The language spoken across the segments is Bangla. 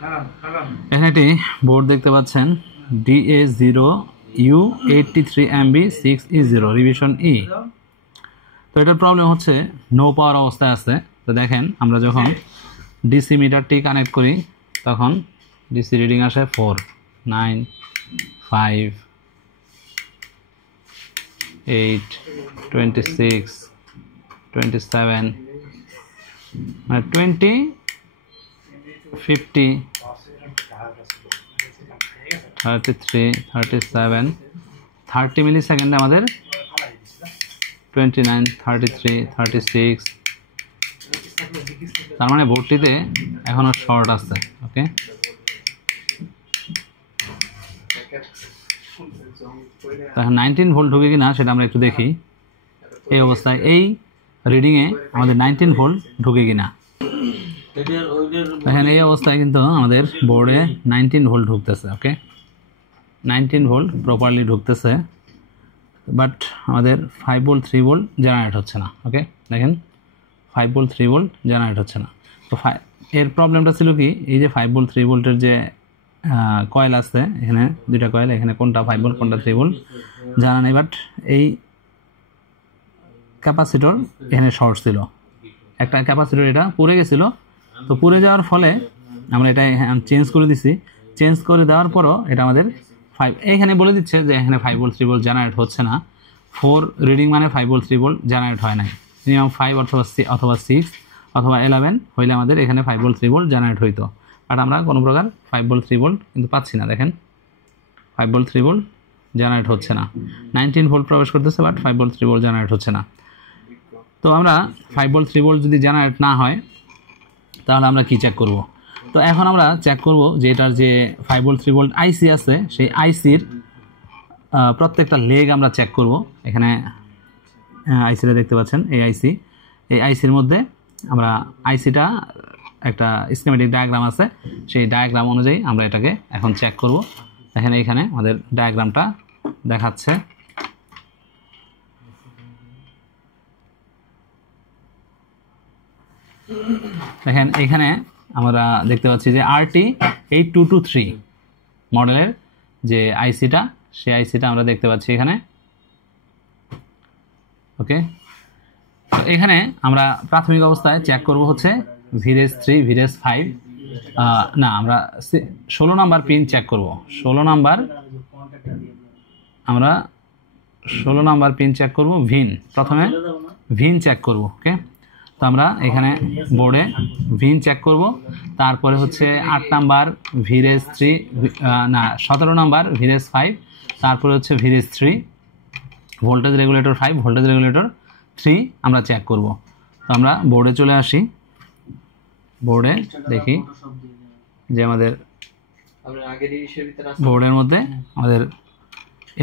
এখানে একটি বোর্ড দেখতে পাচ্ছেন DA0U83MB6E0 রিভিশন ই। তো এটার প্রবলেম হচ্ছে নো পাওয়ার অবস্থায় আছে। তো দেখেন আমরা যখন ডিসি মিটারটি কানেক্ট করি তখন ডিসি রিডিং আসে 4, 9, 5, 8, 26, 27, মানে 20, 50, 33, 37, 30 মিলি সেকেন্ডে আমাদের 29, 33, 36, তার মানে বোর্ডটিতে এখনো শর্ট আছে। ওকে, এখন 19 ভোল্ট ঢুকে কিনা সেটা আমরা একটু দেখি। এই অবস্থায় এই রিডিংয়ে আমাদের 19 ভোল্ট ঢুকে কিনা। দেখেন এই অবস্থায় কিন্তু আমাদের বোর্ডে 19 ভোল্ট ঢুকতেছে। ওকে, 19 ভোল্ট প্রপারলি ঢুকতেছে, বাট আমাদের 5 ভোল্ট 3 ভোল্ট জেনারেট হচ্ছে না। ওকে, দেখেন 5 ভোল্ট 3 ভোল্ট জেনারেট হচ্ছে না। তো এর প্রবলেমটা ছিল কি, এই যে 5 ভোল্ট 3 ভোল্টের যে কয়েল আছে, এখানে দুইটা কয়েল, এখানে কোনটা 5 ভোল্ট কোনটা 3 ভোল্ট জানা নেই, বাট এই ক্যাপাসিটর এখানে শর্ট ছিল, একটা ক্যাপাসিটর এটা পুড়ে গেছিল। তো পুড়ে যাওয়ার ফলে আমরা এটা চেঞ্জ করে দিছি। চেঞ্জ করে দেওয়ার পরও এটা আমাদের 5 এখানে বলে দিচ্ছে যে এখানে 5 ভোল্ট 3 ভোল্ট জেনারেট হচ্ছে না। 4 রিডিং মানে 5 ভোল্ট 3 ভোল্ট জেনারেট হয় নাই। মিনিমাম 5 অথবা 6 অথবা 11 হইলে আমাদের এখানে 5 ভোল্ট 3 ভোল্ট জেনারেট হইতো, বাট আমরা কোনো প্রকার 5 ভোল্ট 3 ভোল্ট কিন্তু পাচ্ছি না। দেখেন 5 ভোল্ট 3 ভোল্ট জেনারেট হচ্ছে না। 19 ভোল্ট প্রবেশ করতেছে, বাট 5 ভোল্ট 3 ভোল্ট জেনারেট হচ্ছে না। তো আমরা 5 ভোল্ট 3 ভোল্ট যদি জেনারেট না হয় তাহলে আমরা কি চেক করব? তো এখন আমরা চেক করব যে এটার যে 5 ভোল্ট 3 ভোল্ট আইসি আছে, সেই আইসির প্রত্যেকটা লেগ আমরা চেক করব। এখানে আইসিটা দেখতে পাচ্ছেন, এই আইসির মধ্যে আমরা আইসিটা একটা স্কিমেটিক ডায়াগ্রাম আছে, সেই ডায়াগ্রাম অনুযায়ী আমরা এটাকে এখন চেক করব। দেখেন এইখানে আমাদের ডায়াগ্রামটা দেখাচ্ছে। দেখেন এখানে আমরা দেখতে পাচ্ছি যে RT8223 মডেলের যে আইসিটা, সেই আইসিটা আমরা দেখতে পাচ্ছি এখানে। ওকে, তো এখানে আমরা প্রাথমিক অবস্থায় চেক করব হচ্ছে ভিরেজ 3, ভিরেজ 5, না আমরা 16 নাম্বার পিন চেক করব। 16 নাম্বার পিন চেক করব। প্রথমে ভিন চেক করব। ওকে, তো আমরা এখানে বোর্ডে ভিন চেক করব। তারপরে হচ্ছে 8 নাম্বার ভিরেজ 3, না 17 নাম্বার ভিরেজ 5, তারপরে হচ্ছে ভিরেজ 3, ভোল্টেজ রেগুলেটর 5, ভোল্টেজ রেগুলেটর 3 আমরা চেক করব। তো আমরা বোর্ডে চলে আসি। বোর্ডে দেখি যে আমাদের বোর্ডের মধ্যে আমাদের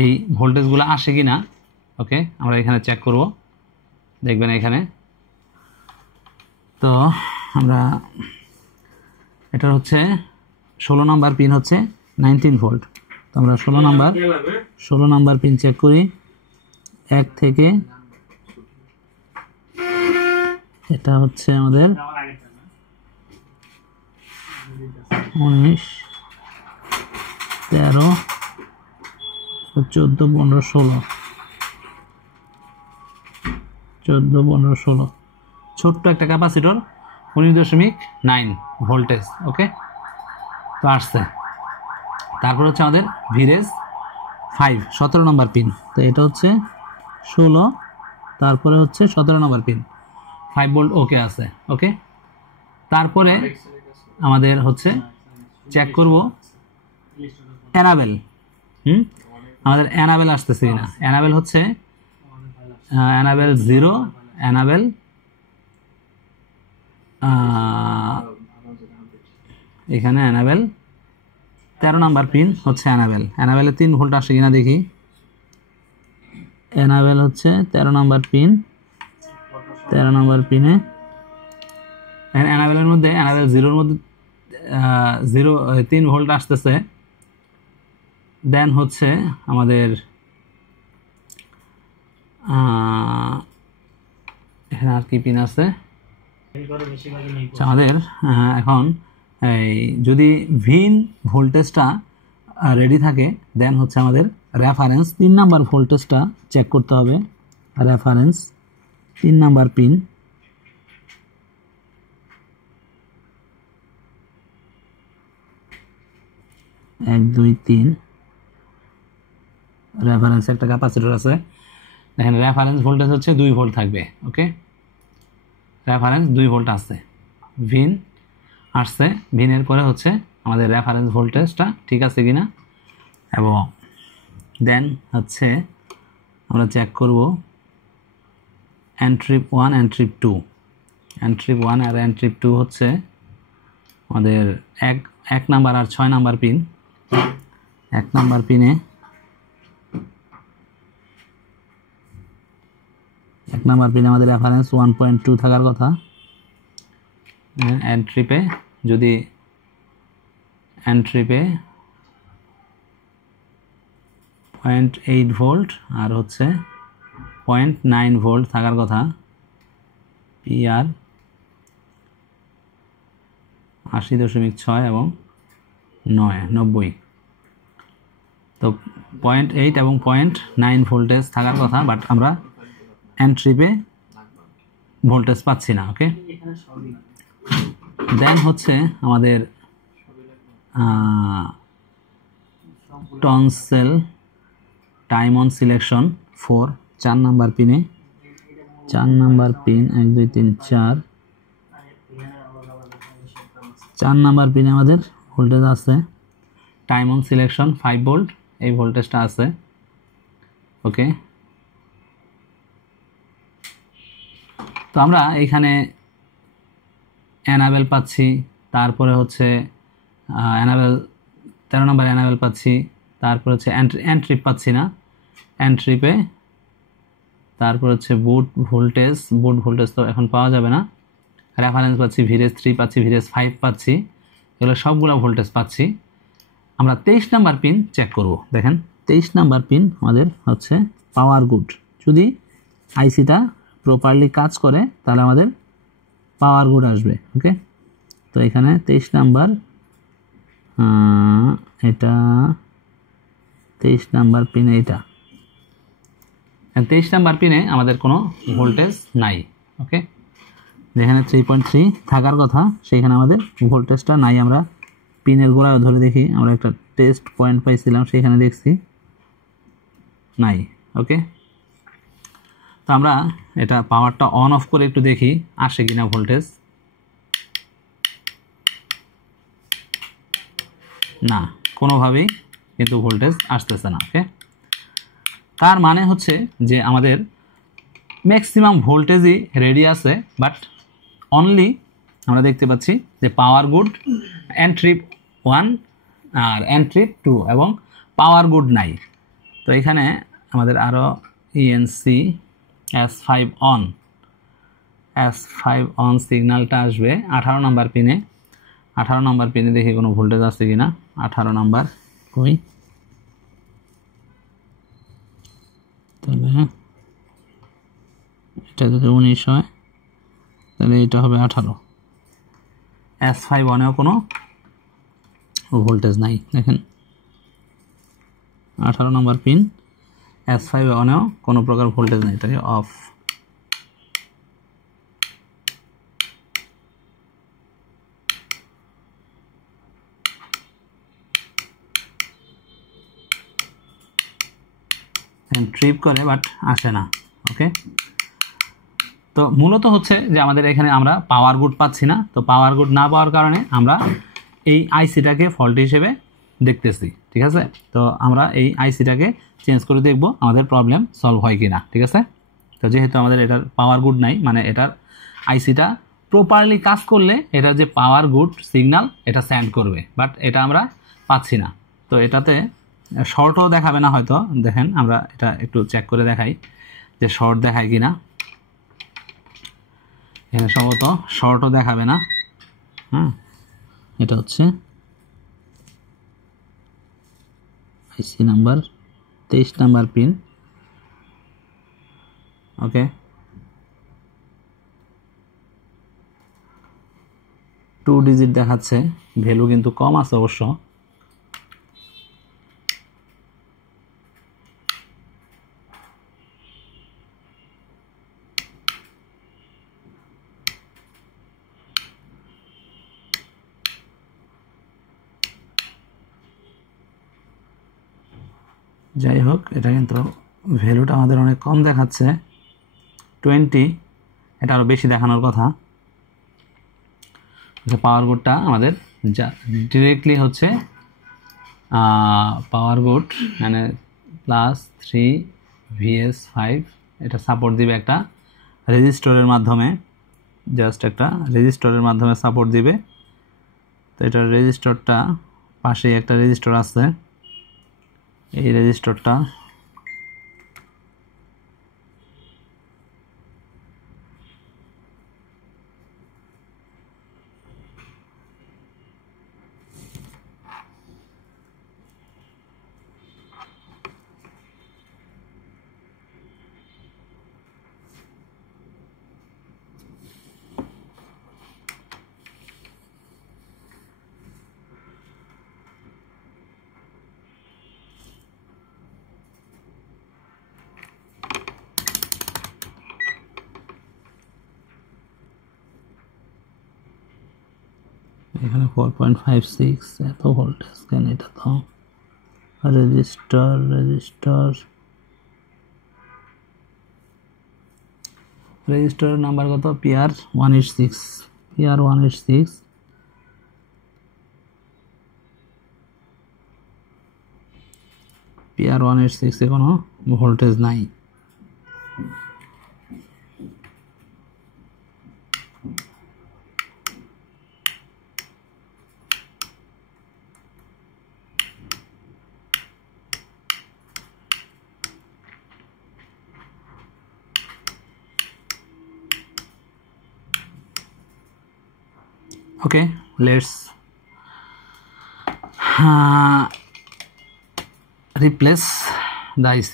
এই ভোল্টেজগুলো আসে কি না। ওকে, আমরা এখানে চেক করব, দেখবেন এখানে। তো আমরা এটার হচ্ছে 16 নাম্বার পিন হচ্ছে 19 ভোল্ট। তো আমরা 16 নাম্বার পিন চেক করি। 1 থেকে এটা হচ্ছে আমাদের 19, 13, 14, 15, 16, 14, 15, 16, ছোট্ট একটা ক্যাপাসিটর 19.9 ভোল্টেজ। ওকে, তো আসছে। তারপর হচ্ছে আমাদের ভিরেজ 5 17 নম্বর পিন। তো এটা হচ্ছে 16, তারপরে হচ্ছে 17 নম্বর পিন, 5 ভোল্ট ওকে আছে। ওকে, তারপরে আমাদের হচ্ছে চেক করব এনাবেল। আমাদের এনাবেল আসতেছে কিনা। এনাবেল হচ্ছে এনাবেল 0, এনাবেল এখানে এনাবেল 13 নাম্বার পিন হচ্ছে এনাবেলে 3 ভোল্ট আসে কিনা দেখি। এনাবেল হচ্ছে 13 নাম্বার পিন, 13 নাম্বার পিনে এনাবেলের মধ্যে এনাবেল 0-র মধ্যে 3 ভোল্ট আসতেছে। দেন হচ্ছে আমাদের এখানে আর কি পিন আছে আমাদের। এখন যদি ভিন ভোল্টেজটা রেডি থাকে দেন হচ্ছে আমাদের রেফারেন্স 3 নাম্বার ভোল্টেজটা চেক করতে হবে। রেফারেন্স 3 নাম্বার পিন, এক দুই তিন, রেফারেন্স একটা ক্যাপাসিটর আছে, দেখেন রেফারেন্স ভোল্টেজ হচ্ছে 2 ভোল্ট থাকবে। ওকে, রেফারেন্স 2 ভোল্ট আসছে, ভিন আসছে, ভিনের পরে হচ্ছে আমাদের রেফারেন্স ভোল্টেজটা ঠিক আছে কিনা, এবং দেন হচ্ছে আমরা চেক করব এন্ট্রিপ 1 এন্ট্রিপ 2। এন্ট্রিপ 1 আর এন্ট্রিপ 2 হচ্ছে আমাদের এক নাম্বার আর 6 নাম্বার পিন। 1 নাম্বার পিনে 1 নাম্বার পিনে আমাদের রেফারেন্স 1.2 থাকার কথা। এন্ট্রিপে যদি এন্ট্রিপে 0.8 ভোল্ট আর হচ্ছে 0.9 ভোল্ট থাকার কথা। পিআর 80.6 এবং 90। তো 0.8 এবং 0.9 ভোল্টেজ থাকার কথা, বাট আমরা এন্ট্রিপে ভোল্টেজ পাচ্ছি না। ওকে, দেন হচ্ছে আমাদের tonsil time on selection 4, 4 number পিনে, 4 নাম্বার পিন 1 2 3 4, 4 নাম্বার পিনে আমাদের ভোল্টেজ আছে টাইম অন সিলেকশন 5 ভোল্ট, এই ভোল্টেজটা আছে। ওকে, তো আমরা এখানে এনাবেল পাচ্ছি, তারপরে হচ্ছে এনাবেল 13 নম্বর এনাবেল পাচ্ছি, তারপর হচ্ছে এন্ট্রিপ পাচ্ছি না এন্ট্রিপে, তারপর হচ্ছে বুট ভোল্টেজ তো এখন পাওয়া যাবে না। রেফারেন্স পাচ্ছি ভিরেজ 3 পাচ্ছি, ভিরেজ 5 পাচ্ছি, এগুলো সবগুলো ভোল্টেজ পাচ্ছি। আমরা 23 নাম্বার পিন চেক করব। দেখেন 23 নাম্বার পিন আমাদের হচ্ছে পাওয়ার গুড। যদি আইসিটা প্রপারলি কাজ করে তাহলে আমাদের পাওয়ার গুড আসবে। ওকে, তো এখানে 23 নাম্বার, এটা 23 নাম্বার পিনে, এটা 23 নাম্বার পিনে আমাদের কোনো ভোল্টেজ নাই। ওকে, যেখানে 3.3 থাকার কথা সেখানে আমাদের ভোল্টেজটা নাই। আমরা পিনের গোড়ায় ধরে দেখি, আমরা একটা টেস্ট পয়েন্ট পাইছিলাম সেখানে দেখছি নাই। ওকে, তো আমরা এটা পাওয়ারটা অন অফ করে একটু দেখি আসে কিনা ভোল্টেজ। না, কোনোভাবেই কিন্তু ভোল্টেজ আসতেছে না। ওকে, তার মানে হচ্ছে যে আমাদের ম্যাক্সিমাম ভোল্টেজই রেডি আছে, বাট অনলি আমরা দেখতে পাচ্ছি যে পাওয়ার গুড এন্ট্রিপ 1 আর এন্ট্রিপ 2 এবং পাওয়ার গুড নাই। তো এখানে আমাদের আরও ইএনসি S5 অন সিগন্যালটা আসবে 18 নাম্বার পিনে। 18 নাম্বার পিনে দেখি কোনো ভোল্টেজ আছে কিনা। 18 নাম্বার কই, তাহলে এটা যদি 19 হয় তাহলে এটা হবে 18। S5 অনেও কোনো ভোল্টেজ নাই। দেখেন 18 নম্বর পিন S5 অনেও কোনো প্রকার ভোল্টেজ নাই, তাই অফ। ট্রিপ করে বাট আসে না। ওকে, তো মূলত হচ্ছে যে আমাদের এখানে আমরা পাওয়ার গুড পাচ্ছি না। তো পাওয়ার গুড না পাওয়ার কারণে আমরা এই আইসিটাকে ফল্ট হিসেবে দেখতেছি। ঠিক আছে, তো আমরা এই আইসিটাকে চেঞ্জ করে দেখব আমাদের প্রবলেম সলভ হয় কি না। ঠিক আছে, তো যেহেতু আমাদের এটার পাওয়ার গুড নাই, মানে এটার আইসিটা প্রপারলি কাজ করলে এটার যে পাওয়ার গুড সিগন্যাল এটা সেন্ড করবে, বাট এটা আমরা পাচ্ছি না। তো এটাতে শর্টও দেখাবে না হয়তো। দেখেন আমরা এটা একটু চেক করে দেখাই যে শর্ট দেখায় কি না। এখানে সম্ভবত শর্টও দেখাবে না। এটা হচ্ছে আইসি নাম্বার 23 নাম্বার পিন। ওকে, 2 2 ডিজিট দেখাচ্ছে, ভ্যালু কিন্তু কম আছে অবশ্য। যাই হোক, এটা কিন্তু ভ্যালুটা আমাদের অনেক কম দেখাচ্ছে, 20, এটা আরও বেশি দেখানোর কথা। পাওয়ার বোর্ডটা আমাদের যা ডিরেক্টলি হচ্ছে পাওয়ার বোর্ড মানে +3 VS5 এটা সাপোর্ট দিবে একটা রেজিস্টরের মাধ্যমে, জাস্ট একটা রেজিস্টরের মাধ্যমে সাপোর্ট দিবে। তো এটার রেজিস্টরটা পাশেই একটা রেজিস্টর আছে, এই রেজিস্টরটা এখানে 4.56 এত ভোল্টেজ কেন? এটা তো রেজিস্টর নাম্বার কত? PR186 এ কোনো ভোল্টেজ নাই। Okay, let's replace the IC.